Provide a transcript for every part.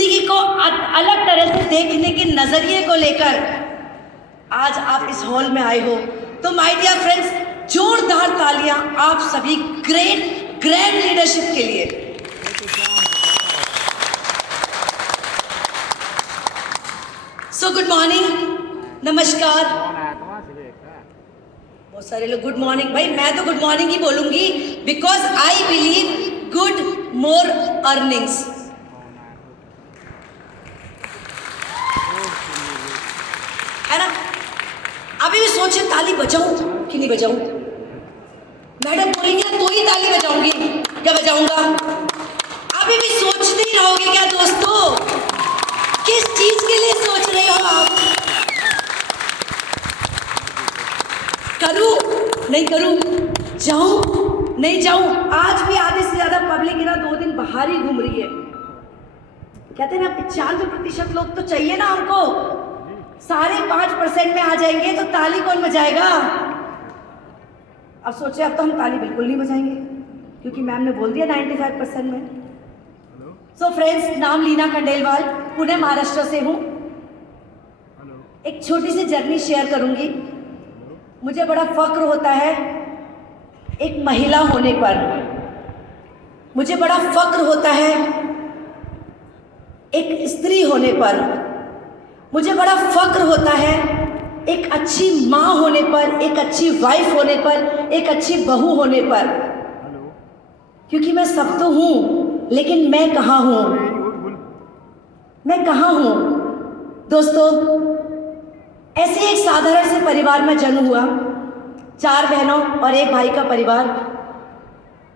जिंदगी को अलग तरह से देखने के नजरिए को लेकर आज आप इस हॉल में आए हो, तो माय डियर फ्रेंड्स, जोरदार तालियां आप सभी ग्रैंड लीडरशिप के लिए। सो गुड मॉर्निंग, नमस्कार। बहुत सारे लोग गुड मॉर्निंग, भाई मैं तो गुड मॉर्निंग ही बोलूंगी, because I believe good more earnings. है ना? अभी भी सोचे ताली बजाऊं कि नहीं बजाऊं। मैडम बोलेंगे तो ही ताली बजाऊंगी क्या बजाऊंगा। अभी भी सोचते ही रहोगे क्या दोस्तों? किस चीज के लिए सोच रहे हो आप? करूं नहीं करूं, जाऊं नहीं जाऊं। आज भी आधे से ज्यादा पब्लिक ना 2 दिन बाहर ही घूम रही है। कहते हैं ना 95% लोग तो चाहिए ना हमको, सारे 5% में आ जाएंगे तो ताली कौन बजाएगा। अब सोचे अब तो हम ताली बिल्कुल नहीं बजाएंगे क्योंकि मैम ने बोल दिया 95% में। सो फ्रेंड्स, नाम लीना खंडेलवाल, पुणे महाराष्ट्र से हूँ। एक छोटी सी जर्नी शेयर करूंगी। मुझे बड़ा फक्र होता है एक महिला होने पर, मुझे बड़ा फक्र होता है एक स्त्री होने पर, मुझे बड़ा फक्र होता है एक अच्छी माँ होने पर, एक अच्छी वाइफ होने पर, एक अच्छी बहू होने पर। क्योंकि मैं सब तो हूँ, लेकिन मैं कहाँ हूँ, मैं कहाँ हूँ दोस्तों। ऐसे एक साधारण से परिवार में जन्म हुआ, 4 बहनों और 1 भाई का परिवार।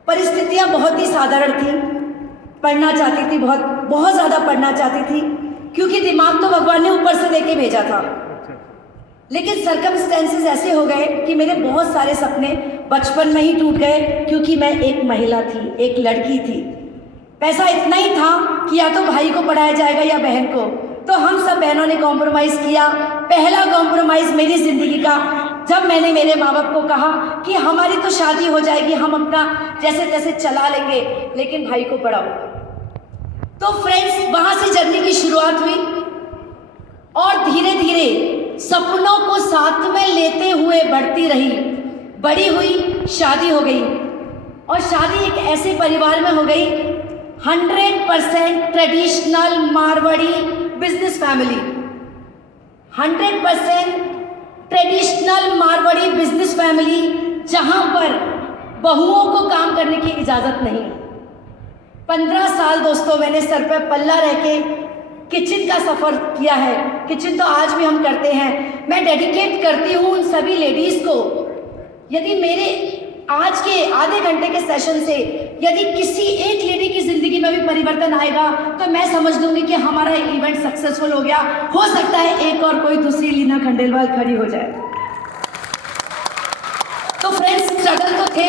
परिस्थितियाँ बहुत ही साधारण थी। पढ़ना चाहती थी, बहुत ज़्यादा पढ़ना चाहती थी, क्योंकि दिमाग तो भगवान ने ऊपर से देके भेजा था। लेकिन सर्कमस्टेंसेस ऐसे हो गए कि मेरे बहुत सारे सपने बचपन में ही टूट गए, क्योंकि मैं एक महिला थी, एक लड़की थी। पैसा इतना ही था कि या तो भाई को पढ़ाया जाएगा या बहन को, तो हम सब बहनों ने कॉम्प्रोमाइज़ किया। पहला कॉम्प्रोमाइज़ मेरी ज़िंदगी का, जब मैंने मेरे माँ बाप को कहा कि हमारी तो शादी हो जाएगी, हम अपना जैसे तैसे चला लेंगे, लेकिन भाई को पढ़ाओ। तो फ्रेंड्स, वहाँ से जर्नी की शुरुआत हुई और धीरे धीरे सपनों को साथ में लेते हुए बढ़ती रही। बड़ी हुई, शादी हो गई, और शादी एक ऐसे परिवार में हो गई 100% traditional Marwari business family. 100% traditional Marwari business family, जहाँ पर बहुओं को काम करने की इजाज़त नहीं। 15 साल दोस्तों मैंने सर पर पल्ला रह के किचन का सफ़र किया है। किचन तो आज भी हम करते हैं। मैं डेडिकेट करती हूँ उन सभी लेडीज़ को। यदि मेरे आज के आधे घंटे के सेशन से यदि किसी एक लेडी की ज़िंदगी में भी परिवर्तन आएगा, तो मैं समझ लूँगी कि हमारा इवेंट सक्सेसफुल हो गया। हो सकता है एक और कोई दूसरी लीना खंडेलवाल खड़ी हो जाए। तो फ्रेंड्स, स्ट्रगल तो थे,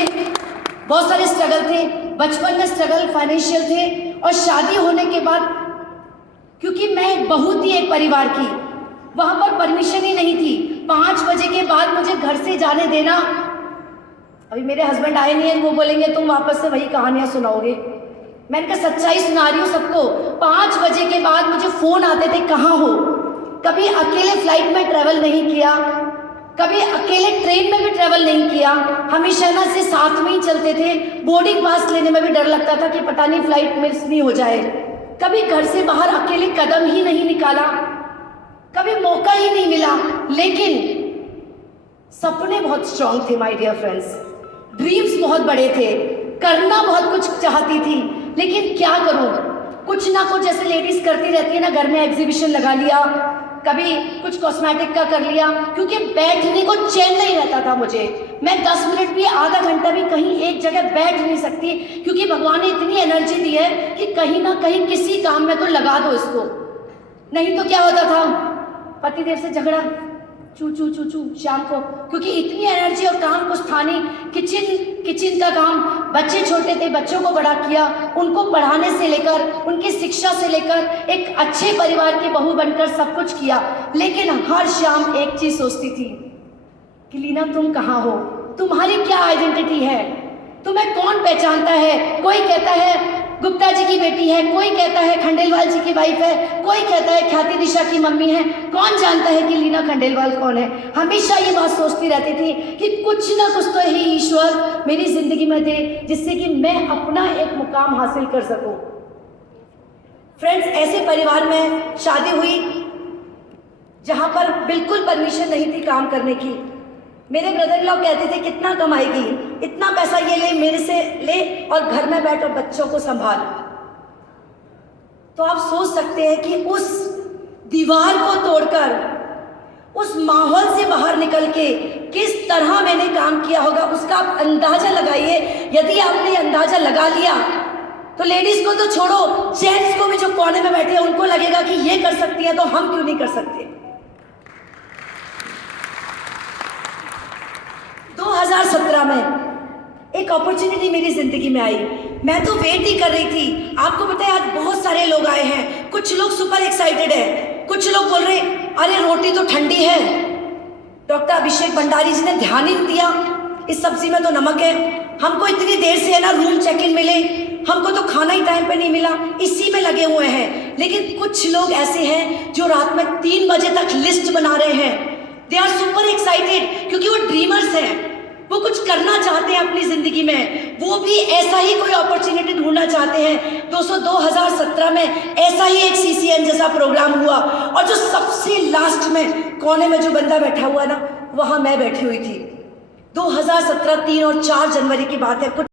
बहुत सारे स्ट्रगल थे। बचपन में स्ट्रगल फाइनेंशियल थे, और शादी होने के बाद, क्योंकि मैं एक बहू थी एक परिवार की, वहाँ पर परमिशन ही नहीं थी 5 बजे के बाद मुझे घर से जाने देना। अभी मेरे हस्बैंड आए नहीं हैं, वो बोलेंगे तुम वापस से वही कहानियाँ सुनाओगे। मैंने कहा सच्चाई सुना रही हूँ सबको। 5 बजे के बाद मुझे फ़ोन आते थे, कहाँ हो। कभी अकेले फ्लाइट में ट्रैवल नहीं किया, कभी अकेले ट्रेन में भी ट्रैवल नहीं किया, हमेशा ना से साथ में ही चलते थे। बोर्डिंग पास लेने में भी डर लगता था कि पता नहीं फ्लाइट मिस नहीं हो जाए। कभी घर से बाहर अकेले कदम ही नहीं निकाला, कभी मौका ही नहीं मिला। लेकिन सपने बहुत स्ट्रांग थे माय डियर फ्रेंड्स, ड्रीम्स बहुत बड़े थे, करना बहुत कुछ चाहती थी। लेकिन क्या करूं, कुछ ना कुछ जैसे लेडीज करती रहती है ना, घर में एग्जीबिशन लगा लिया, कभी कुछ कॉस्मेटिक का कर लिया, क्योंकि बैठने को चैन नहीं रहता था मुझे। मैं 10 मिनट भी, आधा घंटा भी कहीं एक जगह बैठ नहीं सकती, क्योंकि भगवान ने इतनी एनर्जी दी है कि कहीं ना कहीं किसी काम में तो लगा दो इसको। नहीं तो क्या होता था, पतिदेव से झगड़ा, चू चू चू चू शाम को, क्योंकि इतनी एनर्जी और काम कुछ था नहीं। किचन का काम, बच्चे छोटे थे, बच्चों को बड़ा किया, उनको पढ़ाने से लेकर, उनकी शिक्षा से लेकर एक अच्छे परिवार की बहू बनकर सब कुछ किया। लेकिन हर शाम एक चीज़ सोचती थी कि लीना तुम कहाँ हो, तुम्हारी क्या आइडेंटिटी है, तुम्हें कौन पहचानता है। कोई कहता है गुप्ता जी की बेटी है, कोई कहता है खंडेलवाल जी की वाइफ है, कोई कहता है ख्याति दिशा की मम्मी है, कौन जानता है कि लीना खंडेलवाल कौन है। हमेशा ये बात सोचती रहती थी कि कुछ ना कुछ तो ही ईश्वर मेरी जिंदगी में दे जिससे कि मैं अपना एक मुकाम हासिल कर सकूं। फ्रेंड्स, ऐसे परिवार में शादी हुई जहां पर बिल्कुल परमिशन नहीं थी काम करने की। मेरे ब्रदर इन लॉ कहते थे कितना कमाएगी, इतना पैसा ये ले, मेरे से ले और घर में बैठ और बच्चों को संभाल। तो आप सोच सकते हैं कि उस दीवार को तोड़कर, उस माहौल से बाहर निकल के किस तरह मैंने काम किया होगा, उसका आप अंदाजा लगाइए। यदि आपने अंदाजा लगा लिया तो लेडीज को तो छोड़ो, जेंट्स को भी जो कोने में बैठे हैं उनको लगेगा कि ये कर सकती है तो हम क्यों नहीं कर सकते। 2017 में एक अपॉर्चुनिटी मेरी जिंदगी में आई। मैं तो वेट ही कर रही थी। आपको पता है आज बहुत सारे लोग आए हैं, कुछ लोग सुपर एक्साइटेड है, कुछ लोग बोल रहे अरे रोटी तो ठंडी है। डॉक्टर अभिषेक भंडारी जी ने ध्यान ही नहीं दिया, इस सब्जी में तो नमक है। हमको इतनी देर से है ना रूम चेक इन मिले, हमको तो खाना ही टाइम पे नहीं मिला, इसी में लगे हुए हैं। लेकिन कुछ लोग ऐसे हैं जो रात में 3 बजे तक लिस्ट बना रहे हैं। दे आर सुपर एक्साइटेड क्योंकि वो ड्रीमर्स हैं, वो कुछ करना चाहते हैं अपनी जिंदगी में, वो भी ऐसा ही कोई अपॉर्चुनिटी ढूंढना चाहते हैं। 2017 में ऐसा ही एक CCN जैसा प्रोग्राम हुआ और जो सबसे लास्ट में कोने में जो बंदा बैठा हुआ ना, वहां मैं बैठी हुई थी। 2017 3 और 4 जनवरी की बात है।